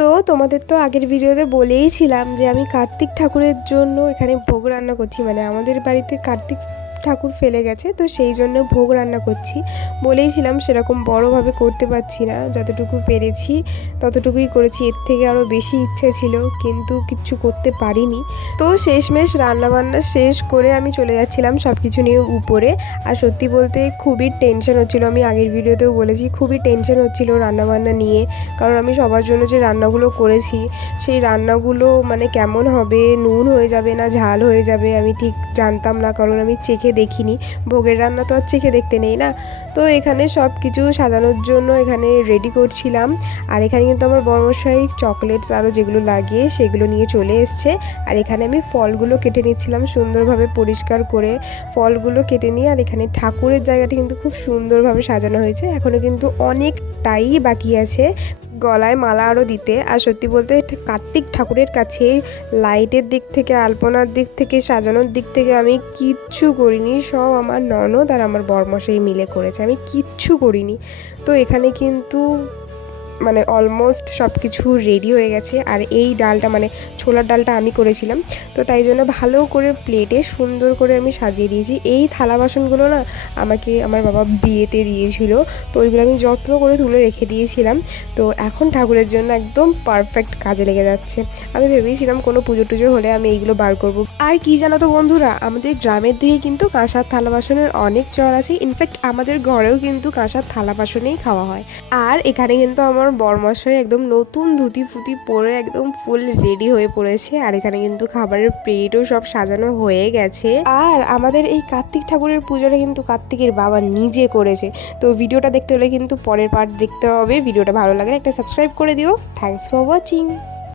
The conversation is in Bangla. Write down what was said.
তো তোমাদের তো আগের ভিডিওতে বলেইছিলাম যে আমি কার্তিক ঠাকুরের জন্য এখানে ভোগ রান্না করছি, মানে আমাদের বাড়িতে কার্তিক ঠাকুর ফেলে গেছে, তো সেই জন্য ভোগ রান্না করছি। বলেইছিলাম সেরকম বড়োভাবে করতে পারছি না, যতটুকু পেরেছি ততটুকুই করেছি। এর থেকে আরও বেশি ইচ্ছে ছিল কিন্তু কিচ্ছু করতে পারিনি। তো শেষমেশ রান্নাবান্না শেষ করে আমি চলে যাচ্ছিলাম সব কিছু নিয়ে উপরে। আর সত্যি বলতে খুবই টেনশন হচ্ছিলো, আমি আগের ভিডিওতেও বলেছি খুবই টেনশন হচ্ছিলো রান্নাবান্না নিয়ে। কারণ আমি সবার জন্য যে রান্নাগুলো করেছি সেই রান্নাগুলো মানে কেমন হবে, নুন হয়ে যাবে না ঝাল হয়ে যাবে আমি ঠিক জানতাম না, কারণ আমি চেখে দেখিনি। ভোগের রান্না তো আর চেখে দেখতে নেই না। তো এখানে সব কিছু সাজানোর জন্য এখানে রেডি করছিলাম। আর এখানে কিন্তু আমার বড়মশাই চকলেটস আরও যেগুলো লাগে সেগুলো নিয়ে চলে এসছে। আর এখানে আমি ফলগুলো কেটে নিচ্ছিলাম সুন্দরভাবে পরিষ্কার করে। ফলগুলো কেটে নিয়ে আর এখানে ঠাকুরের জায়গাটি কিন্তু খুব সুন্দরভাবে সাজানো হয়েছে। এখনও কিন্তু অনেকটাই বাকি আছে গলায় মালা আরও দিতে। আর সত্যি বলতে কার্তিক ঠাকুরের কাছে লাইটের দিক থেকে, আলপনার দিক থেকে, সাজানোর দিক থেকে আমি কিচ্ছু করিনি, সব আমার ননদ আর আমার বরমশাই মিলে করেছে, আমি কিচ্ছু করিনি। তো এখানে কিন্তু মানে অলমোস্ট সব কিছু রেডি হয়ে গেছে। আর এই ডালটা মানে ছোলার ডালটা আমি করেছিলাম, তো তাই জন্য ভালো করে প্লেটে সুন্দর করে আমি সাজিয়ে দিয়েছি। এই থালা বাসনগুলো না আমাকে আমার বাবা বিয়েতে দিয়েছিল, তো ওইগুলো আমি যত্ন করে তুলে রেখে দিয়েছিলাম। তো এখন ঠাকুরের জন্য একদম পারফেক্ট কাজে লেগে যাচ্ছে। আমি ভেবেছিলাম কোনো পুজো টুজো হলে আমি এইগুলো বার করব। আর কি জানো তো বন্ধুরা, আমাদের গ্রামের দিকে কিন্তু কাঁসার থালা বাসনের অনেক চল আছে। ইনফ্যাক্ট আমাদের ঘরেও কিন্তু কাঁসার থালা বাসনেই খাওয়া হয়। আর এখানে কিন্তু আমার বরমশাই একদম নতুন ধুতি ফুতি পরে একদম ফুল রেডি হয়ে পড়েছে। আর এখানে কিন্তু খাবারের প্লেটও সব সাজানো হয়ে গেছে। আর আমাদের এই কার্তিক ঠাকুরের পুজোটা কিন্তু কার্তিকের বাবা নিজে করেছে। তো ভিডিওটা দেখতে হলে কিন্তু পরের পার্ট দেখতে হবে। ভিডিওটা ভালো লাগলে একটা সাবস্ক্রাইব করে দিও। Thanks for watching.